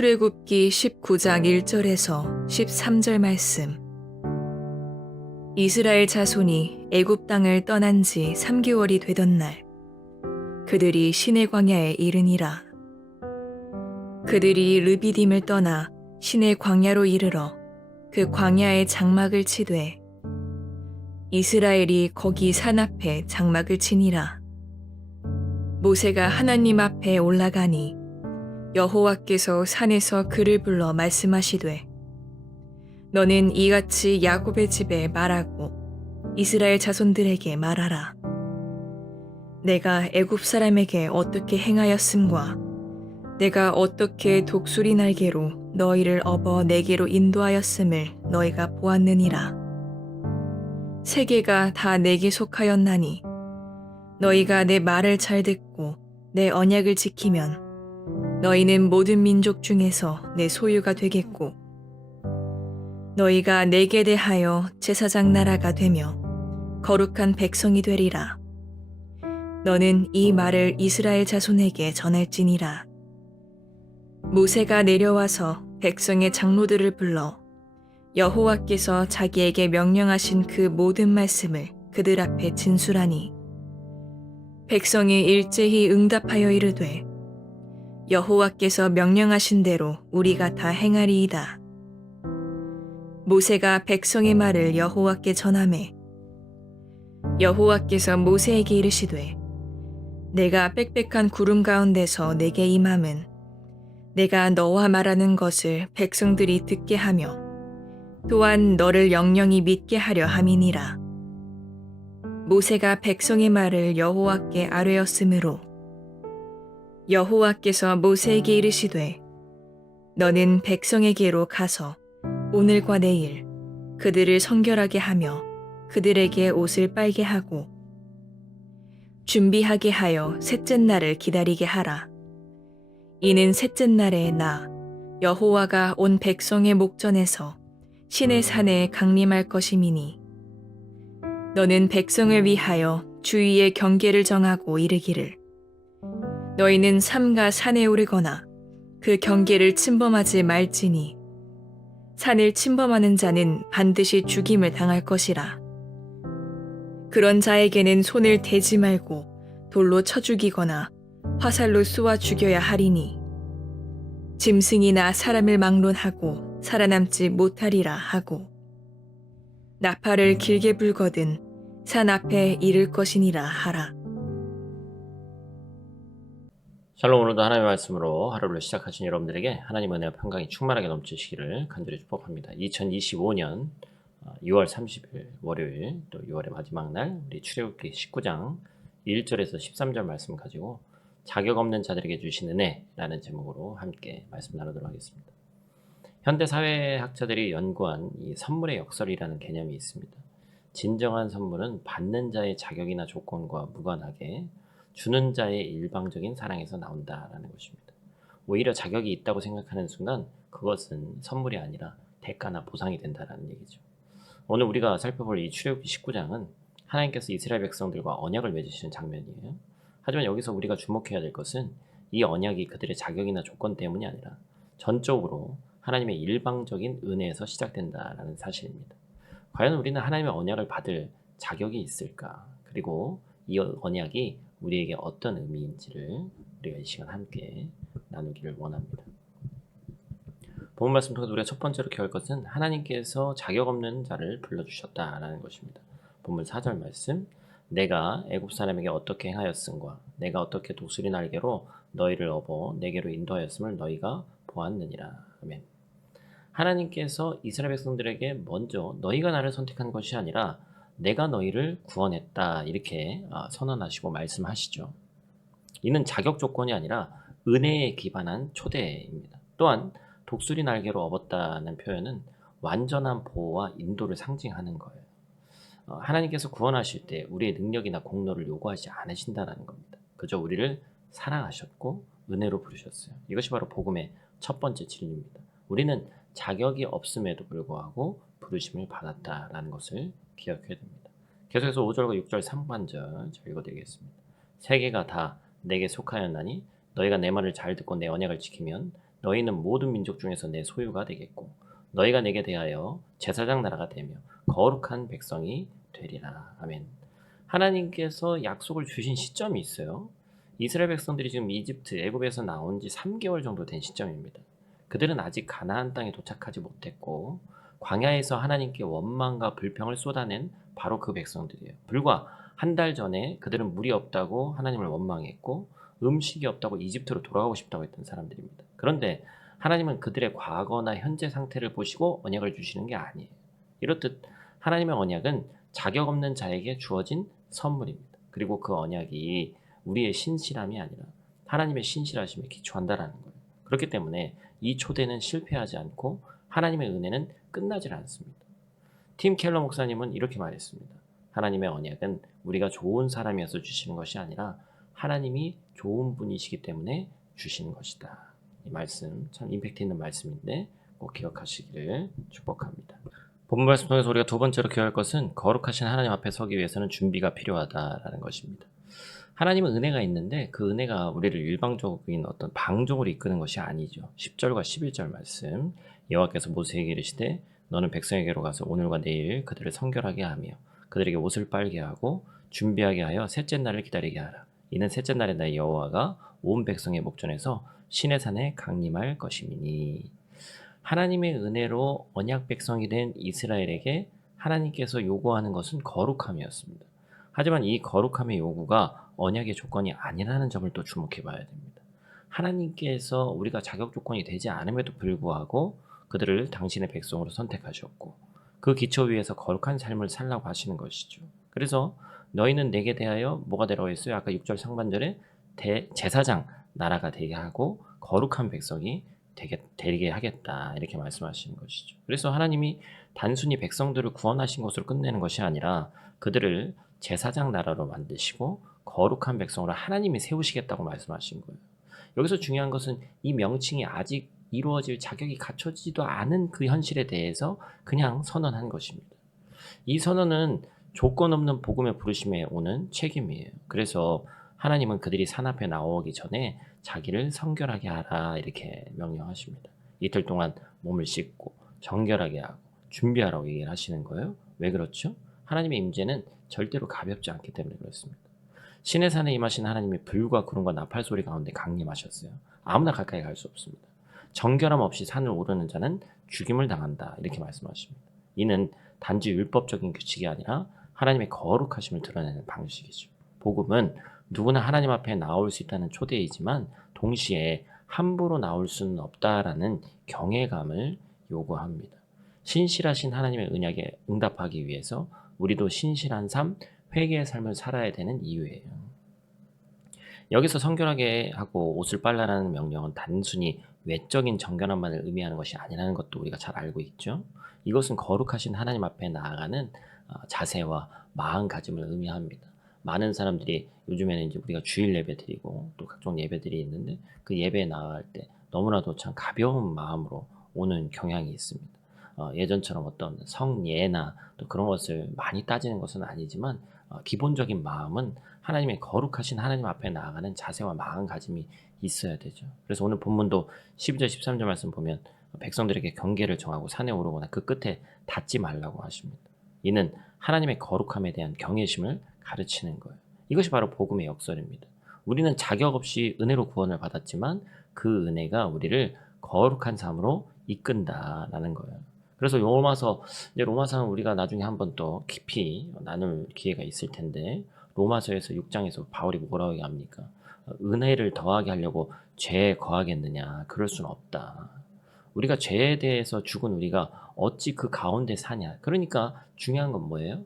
출애굽기 19장 1절에서 13절 말씀. 이스라엘 자손이 애굽 땅을 떠난 지 3개월이 되던 날, 그들이 시내 광야에 이르니라. 그들이 르비딤을 떠나 시내 광야로 이르러 그 광야에 장막을 치되 이스라엘이 거기 산 앞에 장막을 치니라. 모세가 하나님 앞에 올라가니 여호와께서 산에서 그를 불러 말씀하시되 너는 이같이 야곱의 집에 말하고 이스라엘 자손들에게 말하라. 내가 애굽 사람에게 어떻게 행하였음과 내가 어떻게 독수리 날개로 너희를 업어 내게로 인도하였음을 너희가 보았느니라. 세계가 다 내게 속하였나니 너희가 내 말을 잘 듣고 내 언약을 지키면 너희는 모든 민족 중에서 내 소유가 되겠고 너희가 내게 대하여 제사장 나라가 되며 거룩한 백성이 되리라. 너는 이 말을 이스라엘 자손에게 전할지니라. 모세가 내려와서 백성의 장로들을 불러 여호와께서 자기에게 명령하신 그 모든 말씀을 그들 앞에 진술하니 백성이 일제히 응답하여 이르되 여호와께서 명령하신 대로 우리가 다 행하리이다. 모세가 백성의 말을 여호와께 전하매 여호와께서 모세에게 이르시되 내가 빽빽한 구름 가운데서 내게 임함은 내가 너와 말하는 것을 백성들이 듣게 하며 또한 너를 영영히 믿게 하려 함이니라. 모세가 백성의 말을 여호와께 아뢰었으므로 여호와께서 모세에게 이르시되 너는 백성에게로 가서 오늘과 내일 그들을 성결하게 하며 그들에게 옷을 빨게 하고 준비하게 하여 셋째 날을 기다리게 하라. 이는 셋째 날에 나 여호와가 온 백성의 목전에서 시내 산에 강림할 것임이니 너는 백성을 위하여 주위의 경계를 정하고 이르기를 너희는 삼가 산에 오르거나 그 경계를 침범하지 말지니 산을 침범하는 자는 반드시 죽임을 당할 것이라. 그런 자에게는 손을 대지 말고 돌로 쳐 죽이거나 화살로 쏘아 죽여야 하리니 짐승이나 사람을 막론하고 살아남지 못하리라 하고 나팔을 길게 불거든 산 앞에 이를 것이니라 하라. 샬롬. 오늘도 하나님의 말씀으로 하루를 시작하신 여러분들에게 하나님 은혜와 평강이 충만하게 넘치시기를 간절히 축복합니다. 2025년 6월 30일 월요일 또 6월의 마지막 날 우리 출애굽기 19장 1절에서 13절 말씀 가지고 자격 없는 자들에게 주신 은혜라는 제목으로 함께 말씀 나누도록 하겠습니다. 현대 사회학자들이 연구한 이 선물의 역설이라는 개념이 있습니다. 진정한 선물은 받는 자의 자격이나 조건과 무관하게 주는 자의 일방적인 사랑에서 나온다라는 것입니다. 오히려 자격이 있다고 생각하는 순간 그것은 선물이 아니라 대가나 보상이 된다라는 얘기죠. 오늘 우리가 살펴볼 이 출애굽기 19장은 하나님께서 이스라엘 백성들과 언약을 맺으시는 장면이에요. 하지만 여기서 우리가 주목해야 될 것은 이 언약이 그들의 자격이나 조건 때문이 아니라 전적으로 하나님의 일방적인 은혜에서 시작된다라는 사실입니다. 과연 우리는 하나님의 언약을 받을 자격이 있을까? 그리고 이 언약이 우리에게 어떤 의미인지를 우리가 이 시간 함께 나누기를 원합니다. 본문 말씀 통해서 우리가 첫 번째로 기억할 것은 하나님께서 자격 없는 자를 불러주셨다라는 것입니다. 본문 4절 말씀, 내가 애굽 사람에게 어떻게 행하였음과 내가 어떻게 독수리 날개로 너희를 업어 내게로 인도하였음을 너희가 보았느니라. 아멘. 하나님께서 이스라엘 백성들에게 먼저 너희가 나를 선택한 것이 아니라 내가 너희를 구원했다 이렇게 선언하시고 말씀하시죠. 이는 자격 조건이 아니라 은혜에 기반한 초대입니다. 또한 독수리 날개로 업었다는 표현은 완전한 보호와 인도를 상징하는 거예요. 하나님께서 구원하실 때 우리의 능력이나 공로를 요구하지 않으신다는 겁니다. 그저 우리를 사랑하셨고 은혜로 부르셨어요. 이것이 바로 복음의 첫 번째 진리입니다. 우리는 자격이 없음에도 불구하고 부르심을 받았다라는 것을 기억해야 됩니다. 계속해서 5절과 6절 상반절 읽어드리겠습니다. 세계가 다 내게 속하였나니 너희가 내 말을 잘 듣고 내 언약을 지키면 너희는 모든 민족 중에서 내 소유가 되겠고 너희가 내게 대하여 제사장 나라가 되며 거룩한 백성이 되리라. 아멘. 하나님께서 약속을 주신 시점이 있어요. 이스라엘 백성들이 지금 이집트 애굽에서 나온 지 3개월 정도 된 시점입니다. 그들은 아직 가나안 땅에 도착하지 못했고 광야에서 하나님께 원망과 불평을 쏟아낸 바로 그 백성들이에요. 불과 한 달 전에 그들은 물이 없다고 하나님을 원망했고 음식이 없다고 이집트로 돌아가고 싶다고 했던 사람들입니다. 그런데 하나님은 그들의 과거나 현재 상태를 보시고 언약을 주시는 게 아니에요. 이렇듯 하나님의 언약은 자격 없는 자에게 주어진 선물입니다. 그리고 그 언약이 우리의 신실함이 아니라 하나님의 신실하심에 기초한다라는 거예요. 그렇기 때문에 이 초대는 실패하지 않고 하나님의 은혜는 끝나질 않습니다. 팀 켈러 목사님은 이렇게 말했습니다. 하나님의 언약은 우리가 좋은 사람이어서 주시는 것이 아니라 하나님이 좋은 분이시기 때문에 주시는 것이다. 이 말씀 참 임팩트 있는 말씀인데 꼭 기억하시기를 축복합니다. 본문 말씀 통해서 우리가 두 번째로 기억할 것은 거룩하신 하나님 앞에 서기 위해서는 준비가 필요하다라는 것입니다. 하나님은 은혜가 있는데 그 은혜가 우리를 일방적인 어떤 방종으로 이끄는 것이 아니죠. 10절과 11절 말씀 여호와께서 모세에게 이르시되 너는 백성에게로 가서 오늘과 내일 그들을 성결하게 하며 그들에게 옷을 빨게 하고 준비하게 하여 셋째 날을 기다리게 하라. 이는 셋째 날에 나 여호와가 온 백성의 목전에서 시내 산에 강림할 것임이니. 하나님의 은혜로 언약 백성이 된 이스라엘에게 하나님께서 요구하는 것은 거룩함이었습니다. 하지만 이 거룩함의 요구가 언약의 조건이 아니라는 점을 또 주목해 봐야 됩니다. 하나님께서 우리가 자격 조건이 되지 않음에도 불구하고 그들을 당신의 백성으로 선택하셨고 그 기초 위에서 거룩한 삶을 살라고 하시는 것이죠. 그래서 너희는 내게 대하여 뭐가 되라고 했어요? 아까 6절 상반절에 제사장 나라가 되게 하고 거룩한 백성이 되게 하겠다 이렇게 말씀하시는 것이죠. 그래서 하나님이 단순히 백성들을 구원하신 것으로 끝내는 것이 아니라 그들을 제사장 나라로 만드시고 거룩한 백성으로 하나님이 세우시겠다고 말씀하신 거예요. 여기서 중요한 것은 이 명칭이 아직 이루어질 자격이 갖춰지지도 않은 그 현실에 대해서 그냥 선언한 것입니다. 이 선언은 조건 없는 복음의 부르심에 오는 책임이에요. 그래서 하나님은 그들이 산 앞에 나오기 전에 자기를 성결하게 하라 이렇게 명령하십니다. 이틀 동안 몸을 씻고 정결하게 하고 준비하라고 얘기를 하시는 거예요. 왜 그렇죠? 하나님의 임재는 절대로 가볍지 않기 때문에 그렇습니다. 시내 산에 임하신 하나님이 불과 구름과 나팔 소리 가운데 강림하셨어요. 아무나 가까이 갈 수 없습니다. 정결함 없이 산을 오르는 자는 죽임을 당한다 이렇게 말씀하십니다. 이는 단지 율법적인 규칙이 아니라 하나님의 거룩하심을 드러내는 방식이죠. 복음은 누구나 하나님 앞에 나올 수 있다는 초대이지만 동시에 함부로 나올 수는 없다라는 경외감을 요구합니다. 신실하신 하나님의 언약에 응답하기 위해서 우리도 신실한 삶, 회개의 삶을 살아야 되는 이유예요. 여기서 성결하게 하고 옷을 빨라라는 명령은 단순히 외적인 정결함만을 의미하는 것이 아니라는 것도 우리가 잘 알고 있죠. 이것은 거룩하신 하나님 앞에 나아가는 자세와 마음가짐을 의미합니다. 많은 사람들이 요즘에는 이제 우리가 주일 예배 드리고 또 각종 예배들이 있는데 그 예배에 나아갈 때 너무나도 참 가벼운 마음으로 오는 경향이 있습니다. 예전처럼 어떤 성예나 또 그런 것을 많이 따지는 것은 아니지만 기본적인 마음은 하나님의 거룩하신 하나님 앞에 나아가는 자세와 마음가짐이 있어야 되죠. 그래서 오늘 본문도 12절 13절 말씀 보면 백성들에게 경계를 정하고 산에 오르거나 그 끝에 닿지 말라고 하십니다. 이는 하나님의 거룩함에 대한 경외심을 가르치는 거예요. 이것이 바로 복음의 역설입니다. 우리는 자격 없이 은혜로 구원을 받았지만 그 은혜가 우리를 거룩한 삶으로 이끈다라는 거예요. 그래서 로마서는 우리가 나중에 한번 또 깊이 나눌 기회가 있을 텐데 로마서에서 6장에서 바울이 뭐라고 얘기합니까? 은혜를 더하게 하려고 죄에 거하겠느냐? 그럴 수는 없다. 우리가 죄에 대해서 죽은 우리가 어찌 그 가운데 사냐? 그러니까 중요한 건 뭐예요?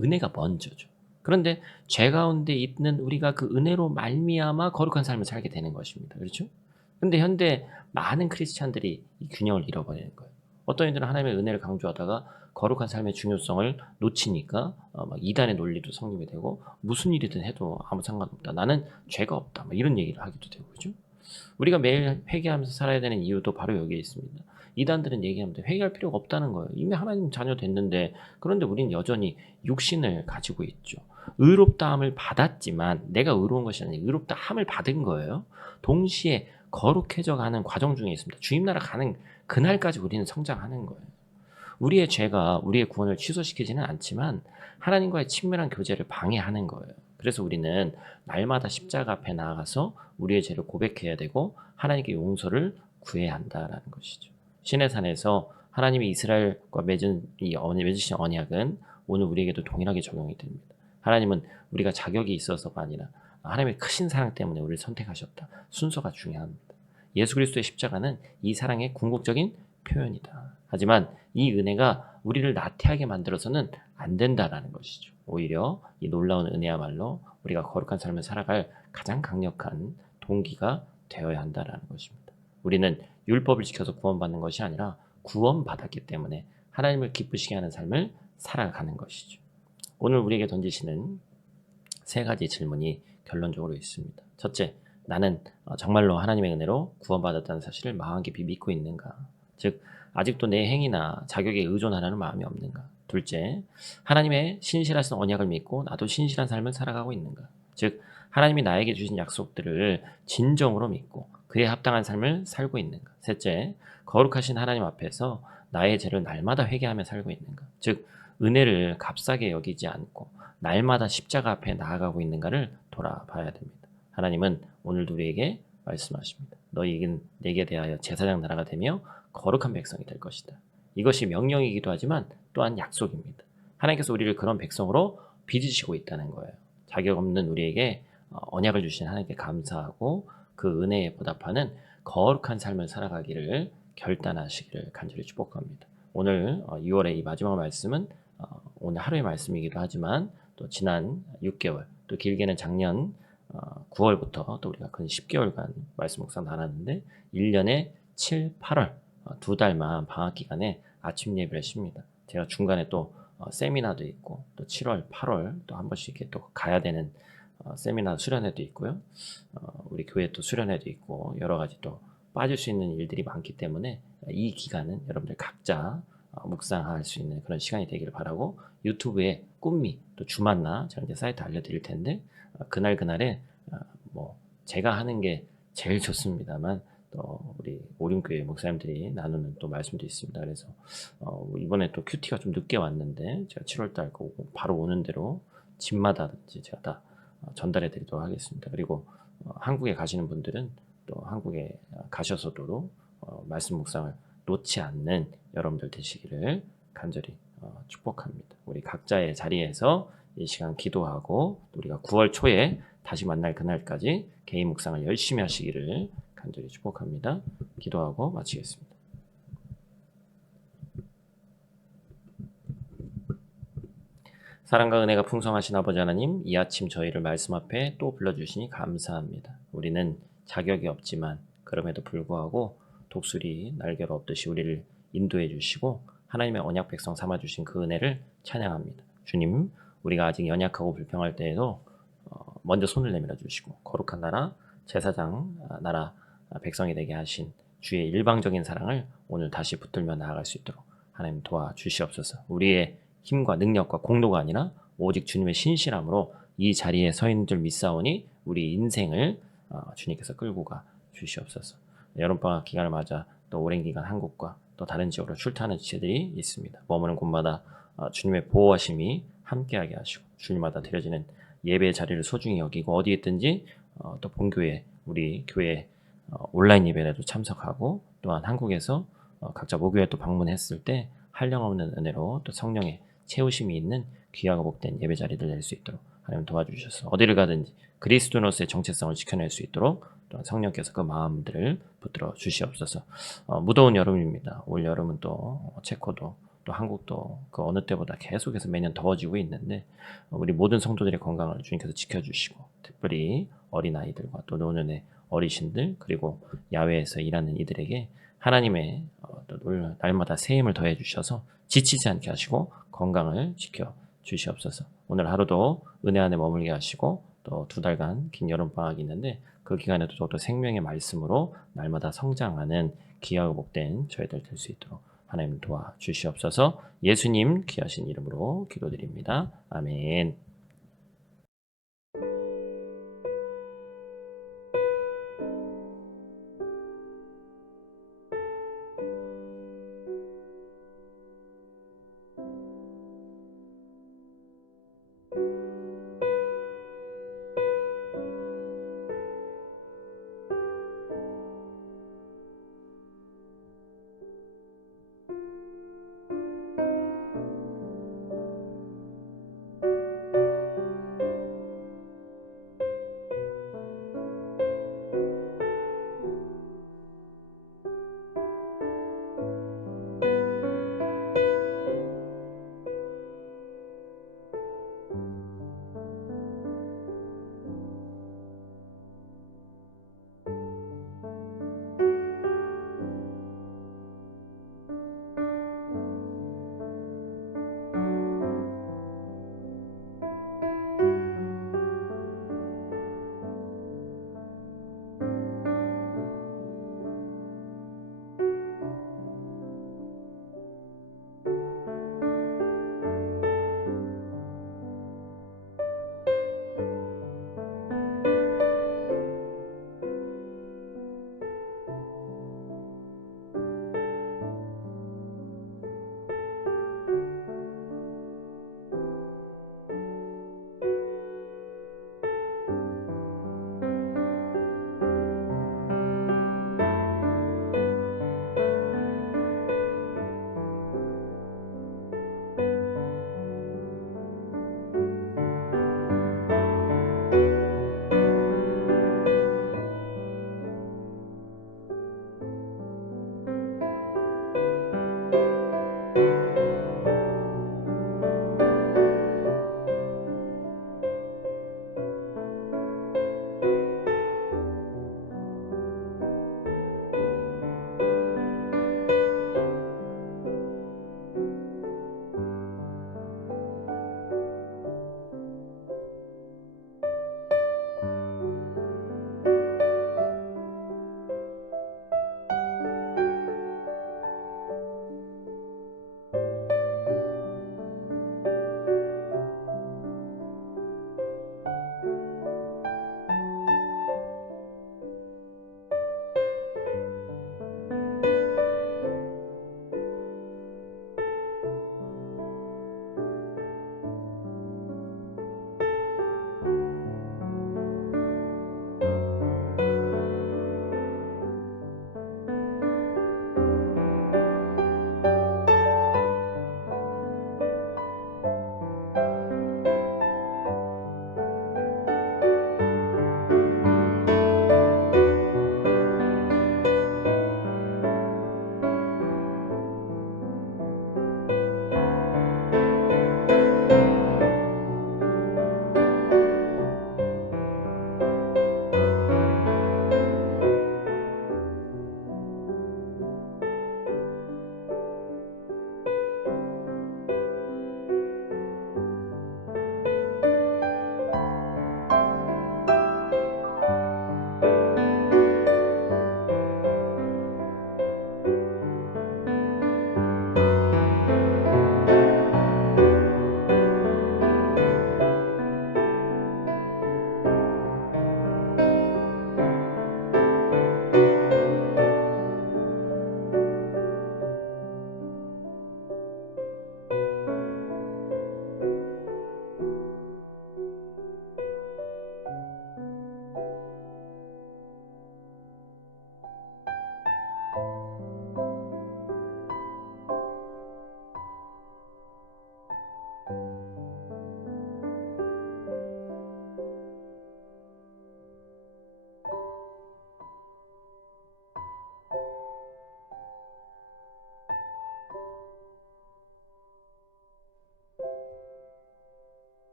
은혜가 먼저죠. 그런데 죄 가운데 있는 우리가 그 은혜로 말미암아 거룩한 삶을 살게 되는 것입니다. 그렇죠? 근데 현대 많은 크리스찬들이 이 균형을 잃어버리는 거예요. 어떤 이들은 하나님의 은혜를 강조하다가 거룩한 삶의 중요성을 놓치니까 막 이단의 논리도 성립이 되고 무슨 일이든 해도 아무 상관없다. 나는 죄가 없다. 이런 얘기를 하기도 되고 그죠? 우리가 매일 회개하면서 살아야 되는 이유도 바로 여기에 있습니다. 이단들은 얘기합니다. 회개할 필요가 없다는 거예요. 이미 하나님 자녀 됐는데. 그런데 우리는 여전히 육신을 가지고 있죠. 의롭다함을 받았지만 내가 의로운 것이 아니라 의롭다함을 받은 거예요. 동시에 거룩해져 가는 과정 중에 있습니다. 주님 나라 가는 그날까지 우리는 성장하는 거예요. 우리의 죄가 우리의 구원을 취소시키지는 않지만 하나님과의 친밀한 교제를 방해하는 거예요. 그래서 우리는 날마다 십자가 앞에 나아가서 우리의 죄를 고백해야 되고 하나님께 용서를 구해야 한다라는 것이죠. 시내산에서 하나님이 이스라엘과 맺으신 언약은 오늘 우리에게도 동일하게 적용이 됩니다. 하나님은 우리가 자격이 있어서가 아니라 하나님의 크신 사랑 때문에 우리를 선택하셨다. 순서가 중요합니다. 예수 그리스도의 십자가는 이 사랑의 궁극적인 표현이다. 하지만 이 은혜가 우리를 나태하게 만들어서는 안 된다라는 것이죠. 오히려 이 놀라운 은혜야말로 우리가 거룩한 삶을 살아갈 가장 강력한 동기가 되어야 한다라는 것입니다. 우리는 율법을 지켜서 구원받는 것이 아니라 구원받았기 때문에 하나님을 기쁘시게 하는 삶을 살아가는 것이죠. 오늘 우리에게 던지시는 세 가지 질문이 결론적으로 있습니다. 첫째, 나는 정말로 하나님의 은혜로 구원받았다는 사실을 마음 깊이 믿고 있는가? 즉, 아직도 내 행위나 자격에 의존하려는 마음이 없는가? 둘째, 하나님의 신실하신 언약을 믿고 나도 신실한 삶을 살아가고 있는가? 즉, 하나님이 나에게 주신 약속들을 진정으로 믿고 그에 합당한 삶을 살고 있는가? 셋째, 거룩하신 하나님 앞에서 나의 죄를 날마다 회개하며 살고 있는가? 즉, 은혜를 값싸게 여기지 않고 날마다 십자가 앞에 나아가고 있는가를 돌아봐야 됩니다. 하나님은 오늘도 우리에게 말씀하십니다. 너희는 내게 대하여 제사장 나라가 되며 거룩한 백성이 될 것이다. 이것이 명령이기도 하지만 또한 약속입니다. 하나님께서 우리를 그런 백성으로 빚으시고 있다는 거예요. 자격 없는 우리에게 언약을 주신 하나님께 감사하고 그 은혜에 보답하는 거룩한 삶을 살아가기를 결단하시기를 간절히 축복합니다. 오늘 6월의 이 마지막 말씀은 오늘 하루의 말씀이기도 하지만 또 지난 6개월 또 길게는 작년 9월부터 또 우리가 근 10개월간 말씀 묵상 나눴는데 1년에 7, 8월 두 달만 방학 기간에 아침 예배를 쉽니다. 제가 중간에 또 세미나도 있고 또 7월, 8월 또 한 번씩 이렇게 또 가야 되는 세미나 수련회도 있고요. 우리 교회 또 수련회도 있고 여러 가지 또 빠질 수 있는 일들이 많기 때문에 이 기간은 여러분들 각자 묵상할 수 있는 그런 시간이 되기를 바라고 유튜브에 꿈미 또 주만나 제가 이제 사이트 알려드릴 텐데 그날에 뭐 제가 하는 게 제일 좋습니다만 또 우리 오륜교회 목사님들이 나누는 또 말씀도 있습니다. 그래서 이번에 또 큐티가 좀 늦게 왔는데 제가 7월달 바로 오는 대로 집마다든지 제가 다 전달해 드리도록 하겠습니다. 그리고 한국에 가시는 분들은 또 한국에 가셔서도 말씀 묵상을 놓지 않는 여러분들 되시기를 간절히 축복합니다. 우리 각자의 자리에서 이 시간 기도하고 우리가 9월 초에 다시 만날 그날까지 개인 묵상을 열심히 하시기를 간절히 축복합니다. 기도하고 마치겠습니다. 사랑과 은혜가 풍성하신 아버지 하나님, 이 아침 저희를 말씀 앞에 또 불러주시니 감사합니다. 우리는 자격이 없지만 그럼에도 불구하고 독수리 날개로 없듯이 우리를 인도해 주시고 하나님의 언약 백성 삼아주신 그 은혜를 찬양합니다. 주님, 우리가 아직 연약하고 불평할 때에도 먼저 손을 내밀어 주시고 거룩한 나라, 제사장 나라 백성이 되게 하신 주의 일방적인 사랑을 오늘 다시 붙들며 나아갈 수 있도록 하나님 도와주시옵소서. 우리의 힘과 능력과 공로가 아니라 오직 주님의 신실함으로 이 자리에 서 있는 줄 믿사오니 우리 인생을 주님께서 끌고 가 주시옵소서. 여름방학 기간을 맞아 또 오랜 기간 한국과 또 다른 지역으로 출타하는 지체들이 있습니다. 머무는 곳마다 주님의 보호하심이 함께하게 하시고 주님마다 드려지는 예배의 자리를 소중히 여기고 어디에 있든지 또 본교회 우리 교회 온라인 예배에도 참석하고 또한 한국에서 각자 모교회 또 방문했을 때 한량없는 은혜로 또 성령의 채우심이 있는 귀하고 복된 예배 자리를 낼 수 있도록 하나님 도와주셔서 어디를 가든지 그리스도로서의 정체성을 지켜낼 수 있도록 또한 성령께서 그 마음들을 붙들어 주시옵소서. 무더운 여름입니다. 올 여름은 또 체코도 또 한국도 그 어느 때보다 계속해서 매년 더워지고 있는데 우리 모든 성도들의 건강을 주님께서 지켜주시고 특별히 어린아이들과 또 노년의 어르신들 그리고 야외에서 일하는 이들에게 하나님의 또 날마다 새 힘을 더해 주셔서 지치지 않게 하시고 건강을 지켜 주시옵소서. 오늘 하루도 은혜 안에 머물게 하시고 또 2달간 긴 여름방학이 있는데 그 기간에도 더욱더 생명의 말씀으로 날마다 성장하는 귀하고 복된 저희들 될 수 있도록 하나님 도와주시옵소서. 예수님 귀하신 이름으로 기도드립니다. 아멘.